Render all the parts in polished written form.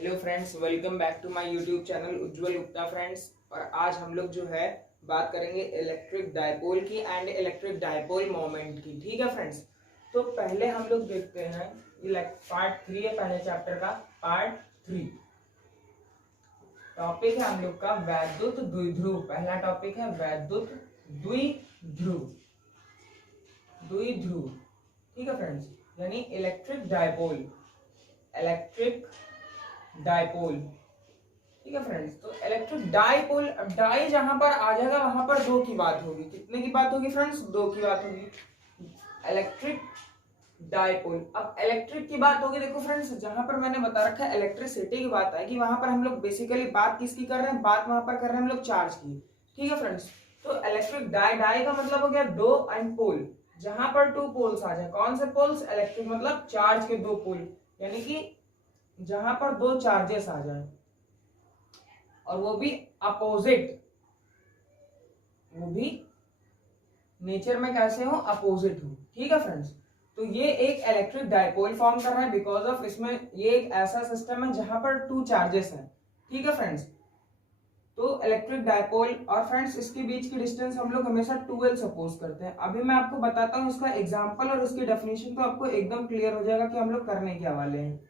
Hello friends, welcome back to my YouTube channel Ujjwal Gupta friends. और आज हम लोग जो है बात करेंगे इलेक्ट्रिक डायपोल की एंड इलेक्ट्रिक डायपोल मोमेंट की। ठीक है फ्रेंड्स, तो पहले हम लोग देखते हैं पार्ट 3 है पहले चैप्टर का। पार्ट 3 टॉपिक है हम लोग का वैद्युत द्विध्रुव। पहला टॉपिक है वैद्युत द्विध्रुव। द्विध्रुव ठीक है फ्रेंड्स, यानी इलेक्ट्रिक डायपोल। इलेक्ट्रिक डायपोल ठीक है फ्रेंड्स। तो इलेक्ट्रिक डायपोल, अब डाई जहां पर आ जाएगा वहां पर दो की बात होगी। कितने की बात होगी फ्रेंड्स? दो की बात होगी। Electric dipole. अब इलेक्ट्रिक की बात होगी, देखो फ्रेंड्स जहां पर मैंने बता रखा है इलेक्ट्रिसिटी की बात आएगी, वहां पर हम लोग बेसिकली बात किसकी कर रहे हैं? बात वहां पर कर रहे हैं हम लोग चार्ज की। ठीक है फ्रेंड्स, तो इलेक्ट्रिक डाई का मतलब हो गया दो एंड पोल। जहां पर टू पोल्स आ जाए, कौन से पोल्स? इलेक्ट्रिक मतलब चार्ज के दो पोल, यानी कि जहां पर दो चार्जेस आ जाए और वो भी अपोजिट, वो भी नेचर में कैसे हो? अपोजिट हो। ठीक है फ्रेंड्स, तो ये एक इलेक्ट्रिक डायपोल फॉर्म कर रहा है बिकॉज ऑफ इसमें ये एक ऐसा सिस्टम है जहां पर टू चार्जेस हैं। ठीक है फ्रेंड्स, तो इलेक्ट्रिक डायपोल और फ्रेंड्स इसके बीच की डिस्टेंस हम लोग हमेशा 2L सपोज करते हैं। अभी मैं आपको बताता हूं इसका एग्जांपल और इसकी डेफिनेशन, तो आपको एकदम क्लियर हो जाएगा कि हम लोग करने क्या वाले हैं।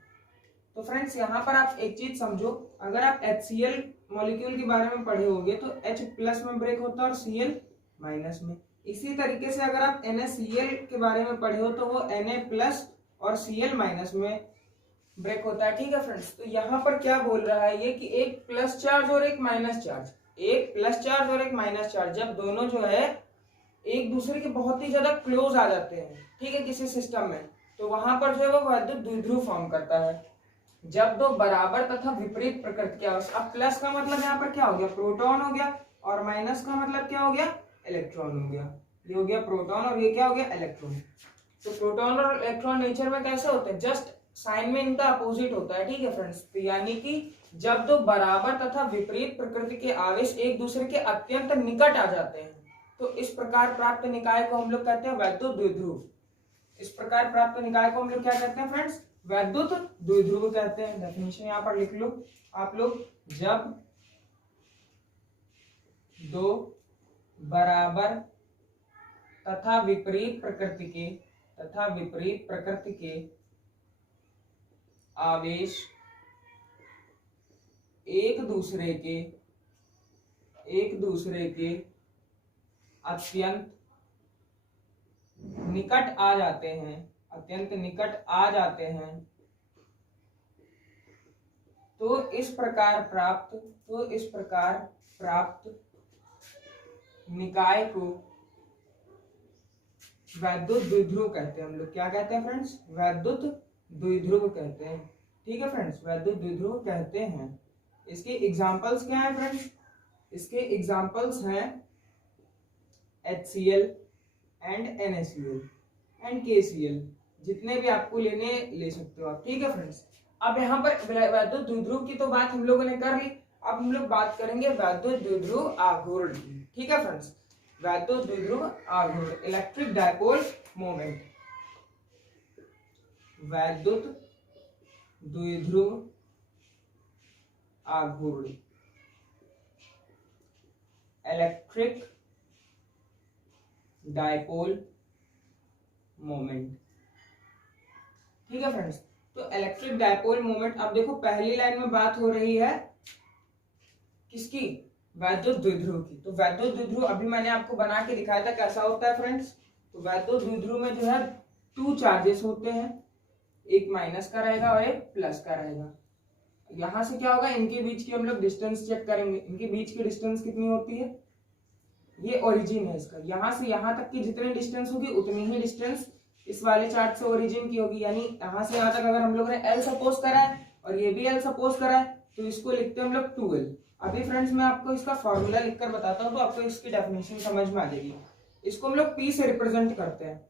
तो फ्रेंड्स यहाँ पर आप एक चीज समझो, अगर आप HCl मॉलिक्यूल के बारे में पढ़े होंगे तो H प्लस में ब्रेक होता है और Cl माइनस में। इसी तरीके से अगर आप NaCl के बारे में पढ़े हो तो वो Na प्लस और Cl माइनस में ब्रेक होता है। ठीक है फ्रेंड्स, तो यहाँ पर क्या बोल रहा है ये कि एक प्लस चार्ज और एक माइनस चार्ज, एक प्लस चार्ज और एक माइनस चार्ज, जब दोनों जो है एक दूसरे के बहुत ही ज्यादा क्लोज आ जाते हैं, ठीक है, किसी सिस्टम में, तो वहां पर जो है वो वैद्युत द्विध्रुव फॉर्म करता है। जब दो बराबर तथा विपरीत प्रकृति के आवेश, अब प्लस का मतलब यहाँ पर क्या हो गया? प्रोटॉन हो गया, और माइनस का मतलब क्या हो गया? इलेक्ट्रॉन हो गया। ये हो गया प्रोटॉन और ये क्या हो गया? इलेक्ट्रॉन। तो प्रोटॉन और इलेक्ट्रॉन नेचर में कैसे होते हैं? जस्ट साइन में इनका अपोजिट होता है। ठीक है फ्रेंड्स, तो यानी कि जब दो बराबर तथा विपरीत प्रकृति के आवेश एक दूसरे के अत्यंत निकट आ जाते हैं तो इस प्रकार प्राप्त निकाय को हम लोग कहते हैं वैद्युत द्विध्रुव। इस प्रकार प्राप्त निकाय को हम लोग क्या कहते हैं फ्रेंड्स? वैद्युत द्विध्रुव कहते हैं। डेफिनेशन यहां पर लिख लो आप लोग, जब दो बराबर तथा विपरीत प्रकृति के आवेश एक दूसरे के अत्यंत निकट आ जाते हैं, अत्यंत निकट आ जाते हैं, तो इस प्रकार प्राप्त निकाय को वैद्युत द्विध्रुव कहते हैं। हम लोग क्या कहते हैं फ्रेंड्स? वैद्युत द्विध्रुव कहते हैं। ठीक है फ्रेंड्स, वैद्युत द्विध्रुव कहते हैं। इसके एग्जांपल्स क्या हैं फ्रेंड्स? इसके एग्जांपल्स हैं HCl and NaCl and KCl, जितने भी आपको लेने ले सकते हो आप। ठीक है फ्रेंड्स, अब यहाँ पर वैद्युत द्विध्रुव की तो बात हम लोगों ने कर ली, अब हम लोग बात करेंगे वैद्युत द्विध्रुव आघूर्ण की। ठीक है फ्रेंड्स, वैद्युत द्विध्रुव आघूर्ण, इलेक्ट्रिक डायपोल मोमेंट। वैद्युत द्विध्रुव आघूर्ण, इलेक्ट्रिक डायपोल मोमेंट। ठीक है फ्रेंड्स, तो इलेक्ट्रिक डायपोल मोमेंट, अब देखो पहली लाइन में बात हो रही है किसकी? वैद्युत द्विध्रुव की। तो वैद्युत द्विध्रुव अभी मैंने आपको बना के दिखाया था कैसा होता है फ्रेंड्स। तो वैद्युत द्विध्रुव में जो है टू चार्जेस होते हैं, एक माइनस का रहेगा और एक प्लस का रहेगा। यहां से क्या होगा? इनके बीच की हम लोग डिस्टेंस चेक करेंगे। इनके बीच की डिस्टेंस कितनी होती है? ये ओरिजिन है इसका, यहां से यहां तक की जितनी डिस्टेंस होगी उतनी ही डिस्टेंस इस वाले चार्ट से ओरिजिन की होगी। यानी यहां से यहां तक अगर हम लोग ने L सपोज करा है और ये भी L सपोज करा है तो इसको लिखते हैं हम लोग 2L। अभी फ्रेंड्स मैं आपको इसका फॉर्मूला लिखकर बताता हूं तो आपको इसकी डेफिनेशन समझ में आ जाएगी। इसको हम लोग P से रिप्रेजेंट करते हैं।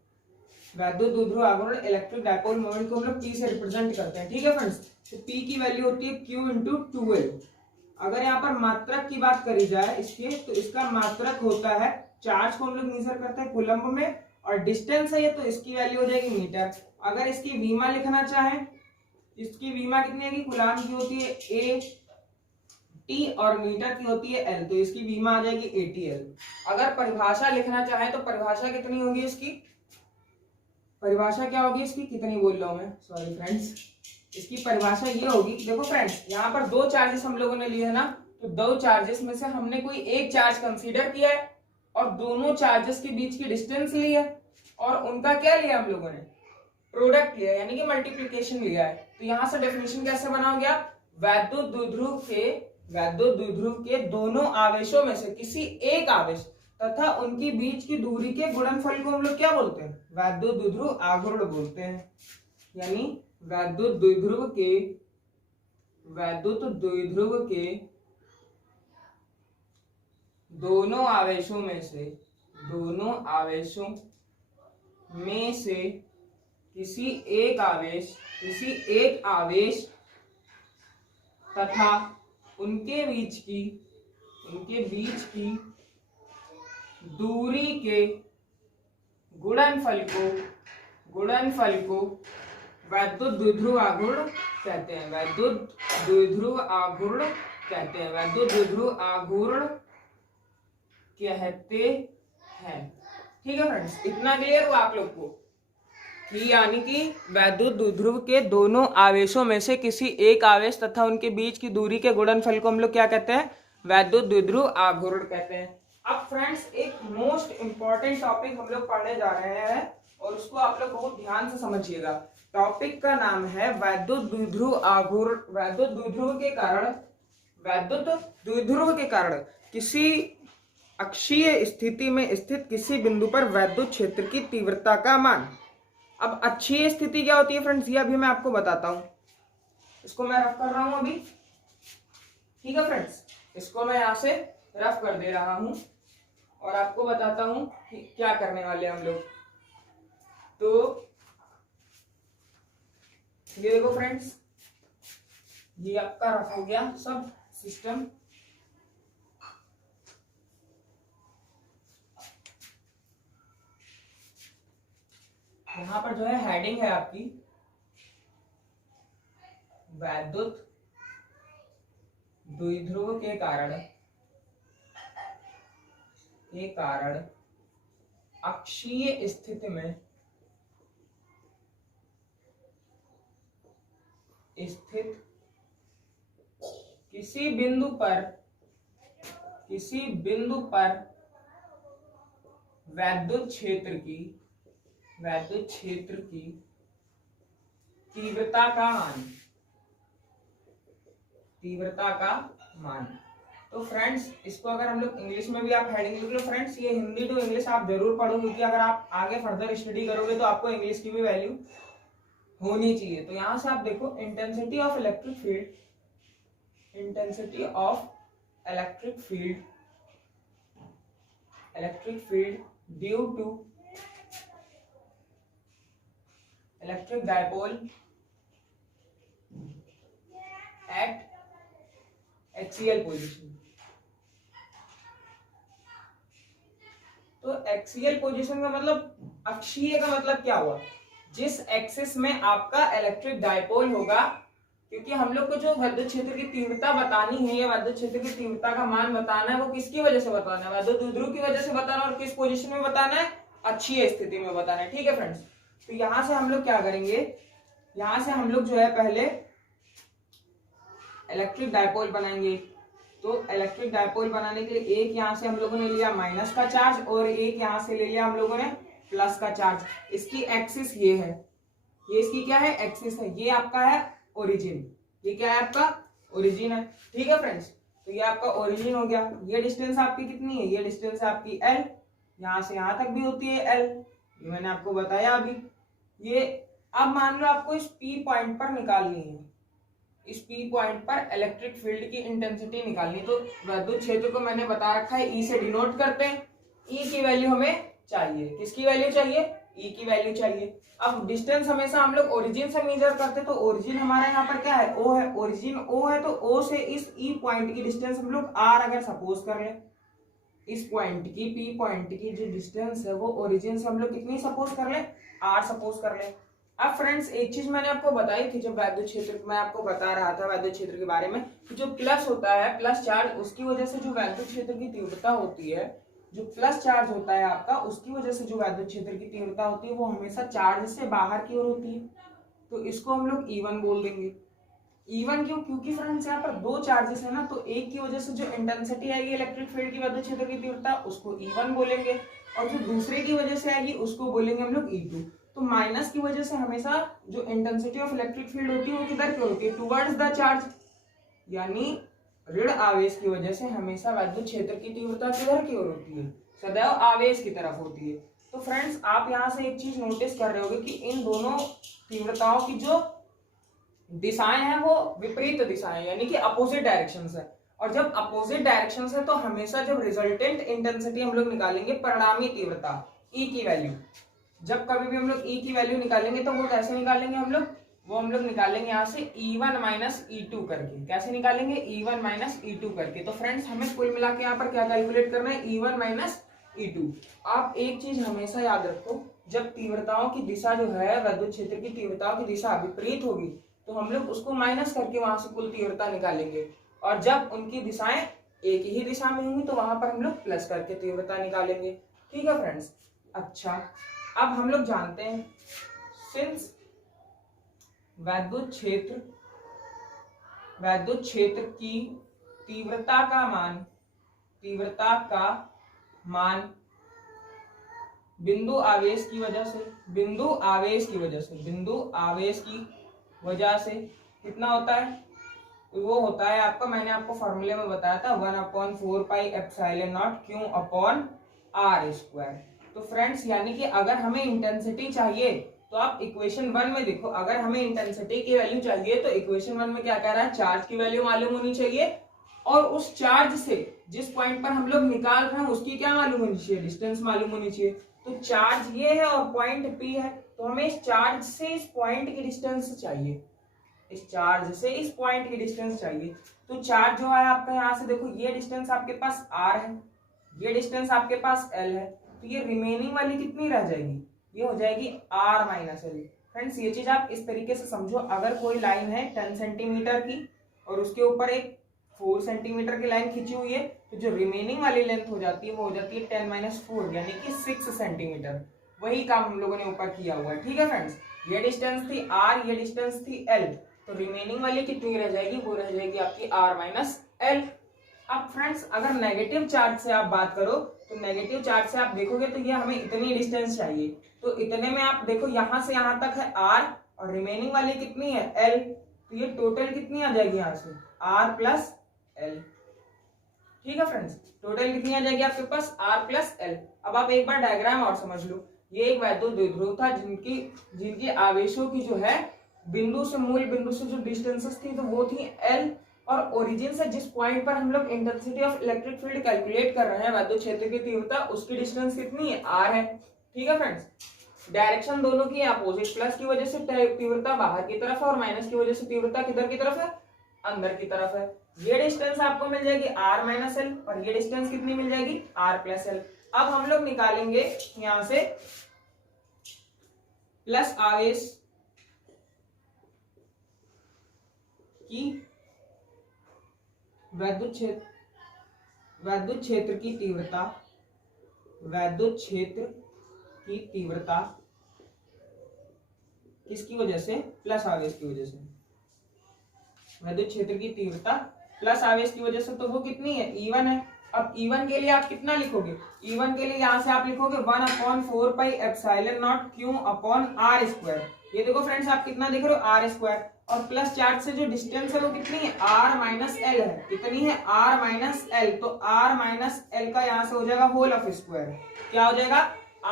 वैद्युत द्विध्रुव आघूर्ण इलेक्ट्रिक डायपोल मोमेंट को हम लोग P से रिप्रेजेंट करते हैं। ठीक है फ्रेंड्स, तो P की वैल्यू होती है Q इंटू 2L। अगर यहाँ पर मात्रक की बात करी जाए इसके, तो इसका मात्रक होता है, चार्ज को हम लोग मेजर करते हैं कूलम्ब में, और डिस्टेंस है ये तो इसकी वैल्यू हो जाएगी मीटर। अगर इसकी वीमा लिखना चाहें, इसकी विमा कितनी है कि कूलाम की होती है ए टी और मीटर की होती है एल, तो इसकी विमा आ जाएगी ATL। अगर परिभाषा लिखना चाहे तो परिभाषा कितनी होगी इसकी, परिभाषा क्या होगी इसकी, कितनी बोल रहा हूं मैं, सॉरी फ्रेंड्स, इसकी परिभाषा ये होगी, देखो फ्रेंड्स यहाँ पर दो चार्जेस हम लोगों ने लिए है ना, तो दो चार्जेस में से हमने कोई एक चार्ज कंसीडर किया है और दोनों चार्जेस के बीच की डिस्टेंस ली है और उनका क्या लिया हम लोगों ने, प्रोडक्ट लिया, यानी कि मल्टीप्लीकेशन लिया है। तो यहां से डेफिनेशन कैसे बनाओगे आप, वैद्युत द्विध्रुव के दोनों आवेशों में से किसी एक आवेश तथा उनकी बीच की दूरी के गुणनफल को हम लोग क्या बोलते हैं, वैद्युत द्विध्रुव आघूर्ण बोलते हैं। यानी वैद्युत द्विध्रुव के दोनों आवेशों में से किसी एक आवेश तथा उनके बीच की दूरी के गुणनफल को वैद्युत द्विध्रुव आघूर्ण कहते हैं, वैद्युत द्विध्रुव आघूर्ण कहते हैं। ठीक है फ्रेंड्स, इतना क्लियर हुआ आप लोग को कि यानी कि वैद्युत द्विध्रुव के दोनों आवेशों में से किसी एक आवेश तथा उनके बीच की दूरी के गुणनफल को हम लोग क्या कहते हैं, वैद्युत द्विध्रुव आघूर्ण कहते हैं। अब फ्रेंड्स एक मोस्ट इंपॉर्टेंट टॉपिक हम लोग पढ़ने जा रहे हैं और उसको आप लोग बहुत ध्यान से समझिएगा। टॉपिक का नाम है वैद्युत द्विध्रुव आघूर्ण। वैद्युत द्विध्रुव के कारण किसी अक्षीय स्थिति में स्थित किसी बिंदु पर वैद्युत क्षेत्र की तीव्रता का मान। अब अक्षीय स्थिति क्या होती है फ्रेंड्स, ये अभी मैं आपको बताता हूं। इसको मैं रफ कर रहा हूं अभी, ठीक है फ्रेंड्स, इसको मैं यहां से रफ कर दे रहा हूं और आपको बताता हूं कि क्या करने वाले हम लोग। तो ये देखो फ्रेंड्स, ये आपका रफ हो गया सब सिस्टम। यहां पर जो है हेडिंग है आपकी वैद्युत द्विध्रुव के कारण अक्षीय स्थिति में स्थित किसी बिंदु पर वैद्युत क्षेत्र की तीव्रता का मान। तो फ्रेंड्स इसको अगर हम लोग इंग्लिश में भी आप हेडिंग लिख लो फ्रेंड्स, ये हिंदी टू इंग्लिश आप जरूर पढ़ो क्योंकि अगर आप आगे फर्दर स्टडी करोगे तो आपको इंग्लिश की भी वैल्यू होनी चाहिए। तो यहां से आप देखो intensity of electric field due to electric dipole at axial position. तो एक्सियल पोजीशन का मतलब अक्षीय का मतलब क्या हुआ, जिस एक्सिस में आपका इलेक्ट्रिक डायपोल होगा, क्योंकि हम लोग को जो वैद्युत क्षेत्र की तीव्रता बतानी है या वैद्युत क्षेत्र की तीव्रता का मान बताना है वो किसकी वजह से बताना है, वैद्युत द्विध्रुव की वजह से बताना है और किस पोजीशन में बताना है, अक्षीय स्थिति में बताना है। ठीक है फ्रेंड्स, तो यहां से हम लोग क्या करेंगे, यहां से हम लोग जो है पहले इलेक्ट्रिक डायपोल बनाएंगे। तो इलेक्ट्रिक डायपोल बनाने के लिए एक यहां से हम लोगों ने लिया माइनस का चार्ज और एक यहां से ले लिया हम लोगों ने प्लस का चार्ज। इसकी एक्सिस ये है, ये इसकी क्या है, एक्सिस है, ये आपका है ओरिजिन, ये क्या है आपका ओरिजिन है। ठीक है फ्रेंड्स, तो ये आपका ओरिजिन हो गया। ये डिस्टेंस आपकी कितनी है, ये डिस्टेंस है आपकी एल, यहां से यहां तक भी होती है एल, ये मैंने आपको बताया अभी। ये अब मान लो आपको इस पी पॉइंट पर निकालनी है, इस पी पॉइंट पर इलेक्ट्रिक फील्ड की इंटेंसिटी निकालनी। तो वैद्युत क्षेत्र को मैंने बता रखा है ई से डिनोट करते हैं, ई की वैल्यू हमें चाहिए, किसकी वैल्यू चाहिए, ई की वैल्यू चाहिए। अब डिस्टेंस हमेशा हम लोग ओरिजिन से मेजर करते, तो ओरिजिन हमारा यहाँ पर क्या है, ओ है, ओरिजिन ओ है, तो ओ से इस ई पॉइंट की डिस्टेंस हम लोग आर अगर सपोज कर ले, इस पॉइंट की पी पॉइंट की जो डिस्टेंस है वो ओरिजिन से हम लोग कितनी सपोज कर ले, आर सपोज कर ले। अब फ्रेंड्स एक चीज मैंने आपको बताई थी, जब वैद्युत क्षेत्र मैं आपको बता रहा था वैद्युत क्षेत्र के बारे में, कि जो प्लस होता है, प्लस चार्ज, उसकी वजह से जो वैद्युत क्षेत्र की तीव्रता होती है, जो प्लस चार्ज होता है आपका, उसकी वजह से जो वैद्युत क्षेत्र की तीव्रता होती है वो हमेशा चार्ज से बाहर की ओर होती है, तो इसको हम लोग E1 बोल देंगे। E1 क्यों? क्योंकि फ्रेंड्स यहाँ पर दो चार्जेस है ना, तो एक की वजह से जो इंटेंसिटी आएगी इलेक्ट्रिक फील्ड की वैद्युत क्षेत्र की तीव्रता, उसको E1 बोलेंगे, और जो दूसरे की वजह से आएगी उसको बोलेंगे हम लोग E2। तो माइनस की वजह से हमेशा जो इंटेंसिटी ऑफ इलेक्ट्रिक फील्ड होती है वो किधर की होती है? टुवर्ड्स द चार्ज, यानी ऋण आवेश की वजह से हमेशा वैद्युत क्षेत्र की तीव्रता किधर की ओर होती है? सदैव आवेश की तरफ होती है। तो फ्रेंड्स आप यहाँ से एक चीज नोटिस कर रहे होगे कि इन दोनों तीव्रताओं की जो दिशाएं हैं वो विपरीत दिशाएं, यानी कि अपोजिट डायरेक्शंस है। और जब अपोजिट डायरेक्शंस है तो हमेशा जब रिजल्टेंट इंटेंसिटी हम लोग निकालेंगे, परिणामी तीव्रता E की वैल्यू, जब कभी भी हम लोग E की वैल्यू निकालेंगे तो वो कैसे निकालेंगे हम लोग? वो हम लोग निकालेंगे यहाँ से E1 माइनस E2 करके। कैसे निकालेंगे? E1 माइनस E2 करके। तो फ्रेंड्स हमें कुल मिला के यहाँ पर क्या कैलकुलेट करना है? E1 minus E2। आप एक चीज हमेशा याद रखो, जब तीव्रताओं की दिशा जो है, वैद्युत क्षेत्र की तीव्रताओं की दिशा विपरीत होगी तो हम लोग उसको माइनस करके वहां से कुल तीव्रता निकालेंगे, और जब उनकी दिशाएं एक ही दिशा में होंगी तो वहां पर हम लोग प्लस करके तीव्रता निकालेंगे। ठीक है फ्रेंड्स। अच्छा, अब हम लोग जानते हैं, सिंस वैद्युत क्षेत्र की तीव्रता का मान बिंदु आवेश की वजह से कितना होता है? तो वो होता है आपका, मैंने आपको फॉर्मूले में बताया था, 1/4 pi epsilon not Q upon R square. तो फ्रेंड्स यानी कि अगर हमें इंटेंसिटी चाहिए तो आप इक्वेशन 1 में देखो, अगर हमें इंटेंसिटी की वैल्यू चाहिए तो इक्वेशन 1 में क्या कह रहा है? चार्ज की वैल्यू मालूम होनी चाहिए, और उस चार्ज से जिस पॉइंट पर हम लोग निकाल रहे हैं उसकी क्या मालूम होनी चाहिए? डिस्टेंस मालूम होनी चाहिए। तो चार्ज ये है और पॉइंट P है, तो हमें इस चार्ज से इस पॉइंट की डिस्टेंस चाहिए, तो चार्ज जो है आपका, यहाँ से देखो ये डिस्टेंस आपके पास R है, ये डिस्टेंस आपके पास L है, तो ये रिमेनिंग वाली कितनी रह जाएगी? ये हो जाएगी R माइनस L। फ्रेंड्स ये चीज आप इस तरीके से समझो, अगर कोई लाइन है 10 सेंटीमीटर की और उसके ऊपर एक 4 सेंटीमीटर की लाइन खींची हुई है, तो जो रिमेनिंग वाली लेंथ हो जाती है वो हो जाती है 10-4, यानी कि 6 सेंटीमीटर। वही काम हम लोगों ने ऊपर किया हुआ है। ठीक है फ्रेंड्स, ये डिस्टेंस थी R, ये डिस्टेंस थी L, तो रिमेनिंग वाली कितनी रह जाएगी? वो रह जाएगी आपकी R माइनस L। अब फ्रेंड्स अगर नेगेटिव चार्ज से आप बात करो, तो नेगेटिव चार्ज से आप देखोगे तो ये हमें इतनी डिस्टेंस चाहिए, तो इतने में आप देखो यहां से यहां तक है R और रिमेनिंग वाली कितनी है? L, तो ये टोटल कितनी आ जाएगी यहाँ से? R plus L। ठीक है फ्रेंड्स, टोटल कितनी आ जाएगी आपके पास? R plus L। अब आप एक बार डायग्राम और समझ लो, ये एक वैद्युत द्विध्रुव था जिनकी आवेशों की जो है बिंदु से मूल बिंदु से जो डिस्टेंसेस थी तो वो थी L, और ओरिजिन से जिस पॉइंट पर हम लोग intensity of electric field calculate कर रहे हैं, वैद्युत क्षेत्र की तीव्रता, उसकी डिस्टेंस कितनी है? R है। ठीक है फ्रेंड्स, डायरेक्शन दोनों की अपोजिट, प्लस की वजह से तीव्रता बाहर की तरफ है और माइनस की वजह से तीव्रता किधर की तरफ है? अंदर की तरफ है। ये डिस्टेंस आपको मिल जाएगी R माइनस L, और ये डिस्टेंस कितनी मिल जाएगी? R plus L। अब हम लोग निकालेंगे यहां से प्लस आवेश की वैद्युत क्षेत्र की तीव्रता किसकी वजह से? प्लस आवेश की वजह से। वैद्युत क्षेत्र की तीव्रता प्लस आवेश की वजह से, तो वो कितनी है? E1 है। अब E1 के लिए आप कितना लिखोगे? E1 के लिए यहां से आप लिखोगे 1/4 pi epsilon not Q upon R square. ये देखो फ्रेंड्स आप कितना देख रहे हो? R स्क्वायर, और प्लस चार्ज से जो डिस्टेंस है वो कितनी है? R माइनस L है। कितनी है? R minus L। तो R माइनस L का यहाँ से हो जाएगा होल ऑफ स्क्वायर। क्या हो जाएगा?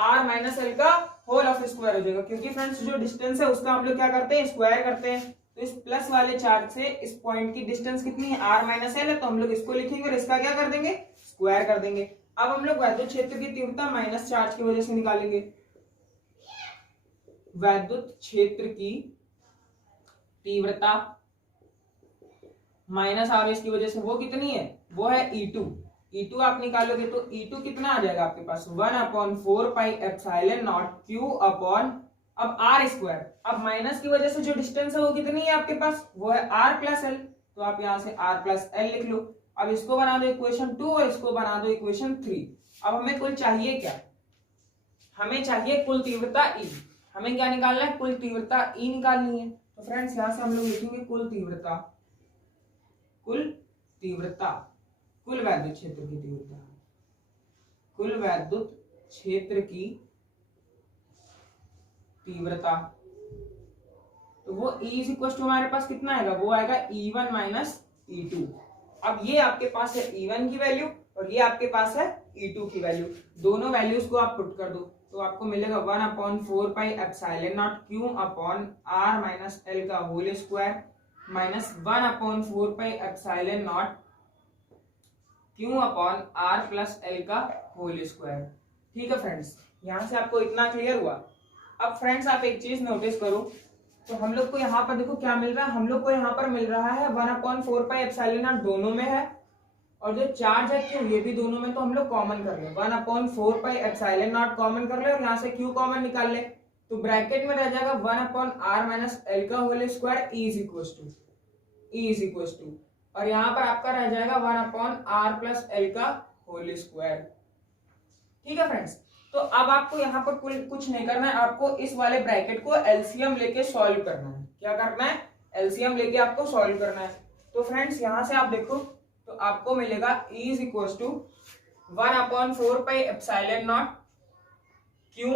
R माइनस L का होल ऑफ स्क्वायर हो जाएगा, क्योंकि फ्रेंड्स जो डिस्टेंस है उसका हम लोग क्या करते हैं? स्क्वायर करते हैं। तो इस प्लस वाले चार्ज से इस पॉइंट की डिस्टेंस कितनी है? R माइनस L है, तो हम लोग इसको लिखेंगे और इसका क्या कर देंगे? स्क्वायर कर देंगे। अब हम लोग वैद्युत क्षेत्र की तीव्रता माइनस चार्ज की वजह से निकालेंगे। वैद्युत क्षेत्र की तीव्रता माइनस आवेश की वजह से वो कितनी है? वो है E2। E2 आप निकालोगे तो E2 कितना आ जाएगा आपके पास? 1/4 pi epsilon not Q upon अब आर स्क्वायर, अब माइनस की वजह से जो डिस्टेंस है वो कितनी है आपके पास, वो है आर प्लस एल, तो आप यहाँ से आर प्लस एल लिख लो। अब इसको बना दो इक्वेशन 2 और इसको बना दो इक्वेशन 3। अब हमें कुल चाहिए क्या, हमें चाहिए कुल तीव्रता ई। हमें क्या निकालना है, कुल तीव्रता ई निकालनी है। तो फ्रेंड्स यहाँ से हम लोग लिखेंगे कुल तीव्रता, कुल तीव्रता, कुल वैद्युत क्षेत्र की तीव्रता, कुल वैद्युत क्षेत्र की तीव्रता। तो वो E इज इक्वल टू हमारे पास कितना आएगा, वो आएगा E1 माइनस E2। अब ये आपके पास है E1 की वैल्यू और ये आपके पास है E2 की वैल्यू, दोनों वैल्यूज को आप पुट कर दो तो आपको मिलेगा 1/4 pi epsilon not Q upon R minus L का whole square minus 1/4 pi epsilon not Q upon R plus L का होल स्क्वायर। ठीक है फ्रेंड्स, यहाँ से आपको इतना क्लियर हुआ। अब फ्रेंड्स आप एक चीज नोटिस करो, तो हम लोग को यहाँ पर देखो क्या मिल रहा है, हम लोग को यहाँ पर मिल रहा है 1/4 पाई एप्सिलॉन नॉट दोनों में है और जो चार्ज है क्यों ये भी दोनों में, तो हम लोग कॉमन कर ले 1/4 पाई एप्सिलॉन नॉट कॉमन कर ले और यहाँ से क्यू कॉमन निकाल ले, तो ब्रैकेट में रह जाएगा 1/r माइनस एल का whole square E is equal to और यहाँ पर आपका रह जाएगा 1/r प्लस एल का होल स्क्वायर। ठीक है फ्रेंड्स, तो अब आपको यहाँ पर कुछ नहीं करना है, आपको इस वाले ब्रैकेट को एलसीएम लेके सॉल्व करना है। क्या करना है, एलसीएम लेके आपको सॉल्व करना है। तो फ्रेंड्स यहाँ से आप देखो तो आपको मिलेगा E is equal to 1/4 pi epsilon not Q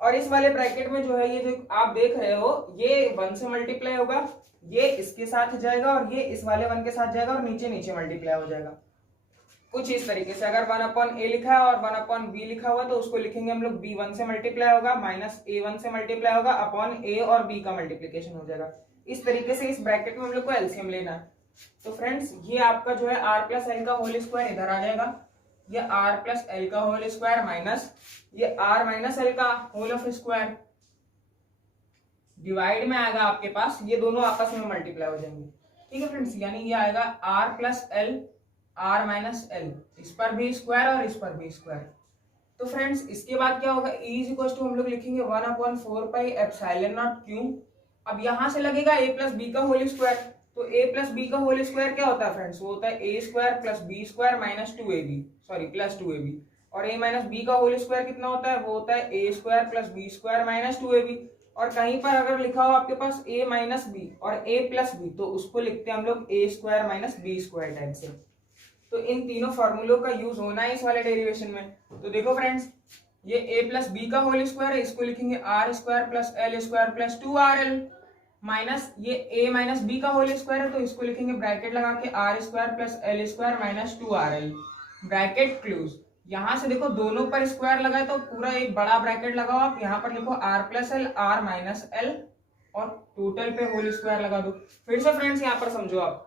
और इस वाले ब्रैकेट में जो है ये जो आप देख रहे हो ये 1 से मल्टीप्लाई होगा, ये इसके साथ जाएगा और ये इस वाले 1 के साथ जाएगा और नीचे नीचे मल्टीप्लाई हो जाएगा कुछ इस तरीके से। अगर 1/a लिखा है और 1/b लिखा हुआ तो उसको लिखेंगे हम लोग b1 से मल्टीप्लाई होगा माइनस a1 से मल्टीप्लाई होगा अपॉन a और b का मल्टीप्लीकेशन हो जाएगा। इस तरीके से इस ब्रैकेट में हम लोग को एलसीएम लेना है। तो फ्रेंड्स ये आपका जो है r प्लस एल का होल स्क्वायर इधर आ जाएगा, ये r प्लस एल का होल स्क्वायर माइनस ये r माइनस एल का होल ऑफ स्क्वायर डिवाइड में आएगा आपके पास, ये दोनों आपस में मल्टीप्लाई हो जाएंगे। ठीक है फ्रेंड्स, यानी ये आएगा r plus L r minus L, इस पर भी स्क्वायर और इस पर भी स्क्वायर। तो फ्रेंड्स इसके बाद क्या होगा, E इज इक्वल टू हम लोग लिखेंगे 1/4 पाई एप्सिलॉन नॉट Q। अब यहां से लगेगा a प्लस बी का होल स्क्वायर, तो a प्लस बी का होल स्क्वायर क्या होता है फ्रेंड्स, वो होता है a square plus B square minus 2ab sorry plus 2ab और a माइनस बी का होल स्क्वायर कितना होता है, वो होता है a square plus B square minus 2ab। और कहीं पर अगर लिखा हो आपके पास a माइनस बी और a प्लस बी तो उसको लिखते हैं हम लोग a square minus B square type से। तो इन तीनों फॉर्मूलों का यूज होना है इस वाले डेरिवेशन में। तो देखो फ्रेंड्स ये a प्लस बी का होल स्क्वायर है, इसको लिखेंगे R square plus L square plus 2rl minus ये a माइनस बी का होल स्क्वायर है तो इसको लिखेंगे ब्रैकेट लगा के R square plus L square minus 2rl bracket close. यहां से देखो दोनों पर स्क्वायर लगाए तो पूरा एक बड़ा ब्रैकेट लगाओ, आप यहाँ पर लिखो r plus L R minus L और टोटल पे होल स्क्वायर लगा दो। फिर से फ्रेंड्स यहाँ पर समझो, आप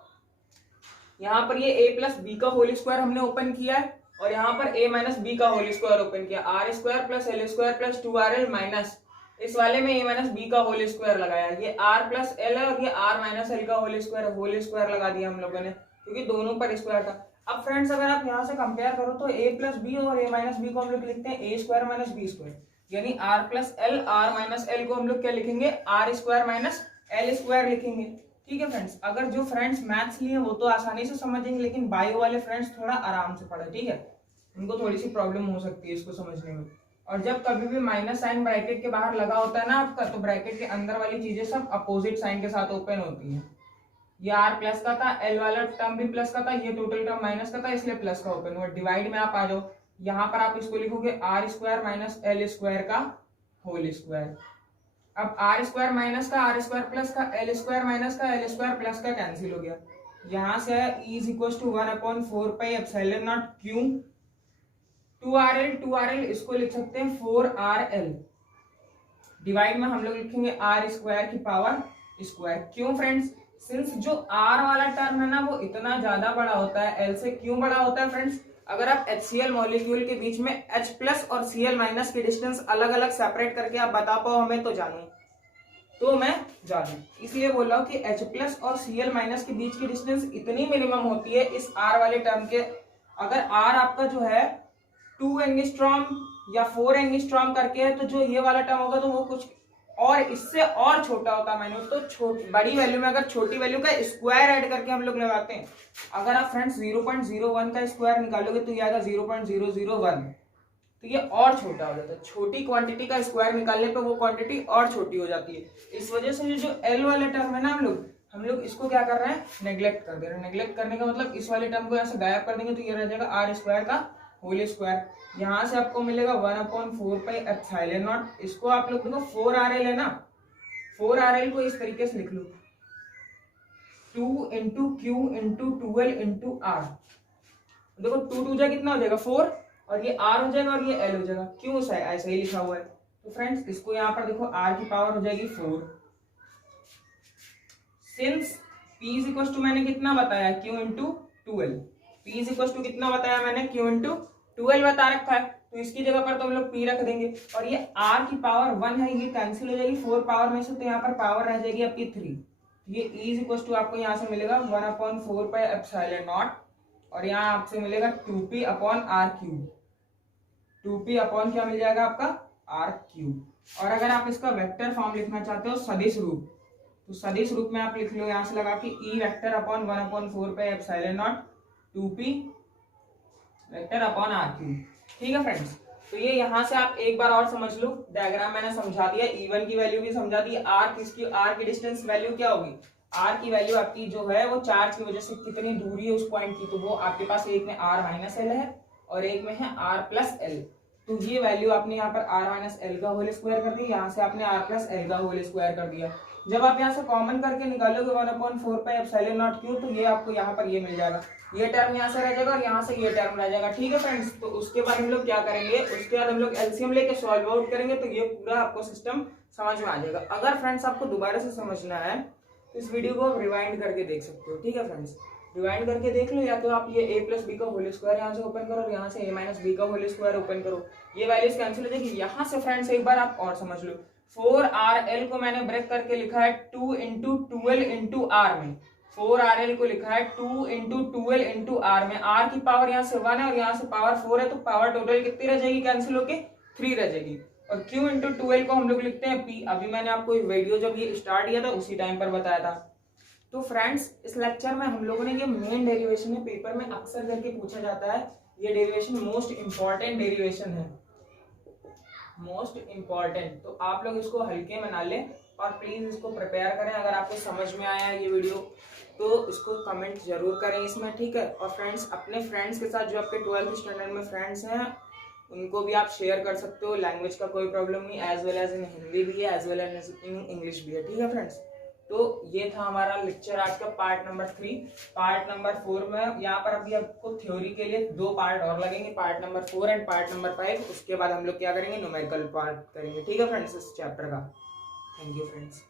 यहाँ पर ये a प्लस बी का होल स्क्वायर हमने ओपन किया है और यहाँ पर a माइनस बी का होल स्क्वायर ओपन किया, R square plus L square plus 2rl minus इस वाले में a माइनस बी का होल स्क्वायर लगाया, ये r प्लस एल है और ये r माइनस एल का होल स्क्वायर लगा दिया हम लोगों ने क्योंकि दोनों पर स्क्वायर था। अब फ्रेंड्स अगर आप यहाँ से कंपेयर करो तो a प्लस बी और a माइनस बी को हम लोग लिखते हैं a square minus B square, यानी r plus L r minus L को हम लोग क्या लिखेंगे r square minus L square लिखेंगे। ठीक है फ्रेंड्स, अगर जो फ्रेंड्स मैथ्स लिए वो तो आसानी से समझेंगे, लेकिन बायो वाले फ्रेंड्स थोड़ा आराम से पढ़े, ठीक है, उनको थोड़ी सी प्रॉब्लम हो सकती है इसको समझने में। और जब कभी भी माइनस साइन ब्रैकेट के बाहर लगा होता है ना आपका, तो ब्रैकेट के अंदर वाली चीजें सब अपोजिट साइन के साथ ओपन होती है। ये r प्लस का था, एल वाला टर्म भी प्लस का था, ये टोटल टर्म माइनस का था इसलिए प्लस का ओपन हुआ। डिवाइड में आप आ जाओ, यहाँ पर आप इसको लिखोगे R square minus L square का होल स्क्वायर। अब आर स्क्वायर माइनस का आर स्क्वायर प्लस का एल स्क्वायर माइनस का एल स्क्वायर प्लस का कैंसिल हो गया। यहाँ से E is equal to 1/4 pi epsilon not Q 2rl इसको लिख सकते हैं 4rl। डिवाइड में हम लोग लिखेंगे r स्क्वायर की पावर स्क्वायर। क्यों फ्रेंड्स, सिंस जो r वाला टर्म है ना वो इतना ज्यादा बड़ा होता है, l से क्यों बड़ा होता है फ्रेंड्स, अगर आप HCl मॉलिक्यूल के बीच में H प्लस और Cl माइनस की डिस्टेंस अलग अलग सेपरेट करके आप बता पाओ हमें तो जानूं, तो मैं जानूं इसलिए बोल रहा हूँ कि H प्लस और Cl माइनस के बीच की डिस्टेंस इतनी मिनिमम होती है इस R वाले टर्म के। अगर R आपका जो है 2 एंगस्ट्रॉम या 4 एंगस्ट्रॉम करके है, तो जो ये वाला टर्म होगा तो वो कुछ और इससे और छोटा होता है। तो बड़ी वैल्यू में अगर छोटी वैल्यू का स्क्वायर ऐड करके हम लोग लगाते हैं, अगर आप फ्रेंड्स 0.01 का स्क्वायर निकालोगे तो ये आएगा 0.001, तो ये और छोटा हो जाता है। छोटी क्वांटिटी का स्क्वायर निकालने पे वो क्वांटिटी और छोटी हो जाती है। इस वजह से जो एल वाले टर्म है ना, हम लोग इसको क्या कर रहे हैं, नेग्लेक्ट कर दे रहे हैं। नेग्लेक्ट करने का मतलब इस वाले टर्म को यहाँ से गायब कर देंगे तो ये रह जाएगा आर स्क्वायर का होल स्क्वायर। यहाँ से आपको मिलेगा 1/4 पाई एप्सिलॉन नॉट। इसको आप लोग देखो 4RL है ना, 4RL को इस तरीके से लिख लो, 2 into Q into 12 into R. देखो 2 2 जा कितना हो जाएगा 4, और ये आर हो जाएगा और ये एल हो जाएगा। क्यों ऐसा ही लिखा हुआ है? तो फ्रेंड्स इसको यहाँ पर देखो आर की पावर हो जाएगी 4। Since P is equal to मैंने कितना बताया, Q into 12। P is equal to कितना बताया मैंने, Q इंटू 12 बता रखा है, तो इसकी जगह पर तो हम लोग P रख देंगे। और ये R की पावर 1 है, ये कैंसिल हो जाएगी 4 पावर में से, तो यहाँ पर पावर रह जाएगी आपकी 3। ये E इज इक्वल टू आपको यहाँ से मिलेगा 1/4 पाई एप्सिलॉन नॉट, और यहाँ आपसे मिलेगा 2P upon R cube. 2P upon क्या मिल जाएगा आपका, आर क्यूब। और अगर आप इसका वेक्टर फॉर्म लिखना चाहते हो सदिश रूप, तो सदिश रूप में आप लिख लो यहाँ से लगा कि E vector upon 1/4 pi epsilon not 2P vector upon R cube. ठीक है फ्रेंड्स, तो ये यहाँ से आप एक बार और समझ लो। डायग्राम मैंने समझा दिया, E1 की वैल्यू भी समझा दी। आर की डिस्टेंस वैल्यू क्या होगी, आर की वैल्यू आपकी जो है वो चार्ज की वजह से कितनी दूरी है उस पॉइंट की, तो वो आपके पास एक में r माइनस एल है और एक में है r प्लस एल। तो ये वैल्यू आपने यहाँ पर r माइनस एल का होल स्क्वायर कर दी, यहाँ से आपने r प्लस एल का होल स्क्वायर कर दिया। जब आप यहाँ से कॉमन करके निकालोगे 1/4 पाई एप्सिलॉन नॉट क्यू, तो ये आपको यहाँ पर ये मिल जाएगा, ये टर्म यहाँ से रह जाएगा और यहाँ से ये टर्म रह जाएगा। ठीक है फ्रेंड्स, तो उसके बाद हम लोग क्या करेंगे, उसके बाद हम लोग एलसीएम लेके सॉल्व आउट करेंगे, तो ये पूरा आपको सिस्टम समझ में आ जाएगा। अगर फ्रेंड्स आपको दोबारा से समझना है तो इस वीडियो को आप रिवाइंड करके देख सकते हो। ठीक है फ्रेंड्स, रिवाइंड करके देख लो, या तो आप ये a प्लस बी का होल स्क्वायर यहाँ से ओपन करो और यहाँ से a माइनस बी का होल स्क्वायर ओपन करो, ये वैल्यूज कैंसिल हो जाएगी। यहाँ से फ्रेंड्स एक बार आप और समझ लो, 4RL को मैंने ब्रेक करके लिखा है 2 इंटू 12 इंटू आर में, 4RL को लिखा है 2 इंटू 12 इंटू आर में। आर की पावर यहाँ से 1 है और यहाँ से पावर 4 है, तो पावर टोटल कितनी रह जाएगी, कैंसिल होके 3 रह जाएगी। और Q इंटू 12 को हम लोग लिखते हैं P। अभी मैंने आपको वीडियो जब ये स्टार्ट किया था उसी टाइम पर बताया था। तो फ्रेंड्स इस लेक्चर में हम लोगों ने ये मेन डेरिवेशन है, पेपर में अक्सर करके पूछा जाता है। ये डेरिवेशन मोस्ट इंपॉर्टेंट डेरिवेशन है, मोस्ट इंपॉर्टेंट। तो आप लोग इसको हल्के में ना लें और प्लीज इसको प्रिपेयर करें। अगर आपको समझ में आया ये वीडियो तो इसको कमेंट जरूर करें इसमें, ठीक है। और फ्रेंड्स अपने फ्रेंड्स के साथ, जो आपके 12th स्टैंडर्ड में फ्रेंड्स हैं, उनको भी आप शेयर कर सकते हो। लैंग्वेज का कोई प्रॉब्लम नहीं, as well as in Hindi भी है, as well as in English भी है। ठीक है फ्रेंड्स, तो ये था हमारा लेक्चर आज का पार्ट नंबर 3। पार्ट नंबर 4 में यहाँ पर अभी आपको थ्योरी के लिए 2 पार्ट और लगेंगे, part number 4 and part number 5। उसके बाद हम लोग क्या करेंगे, न्यूमेरिकल पार्ट करेंगे। ठीक है फ्रेंड्स इस चैप्टर का। Thank you friends.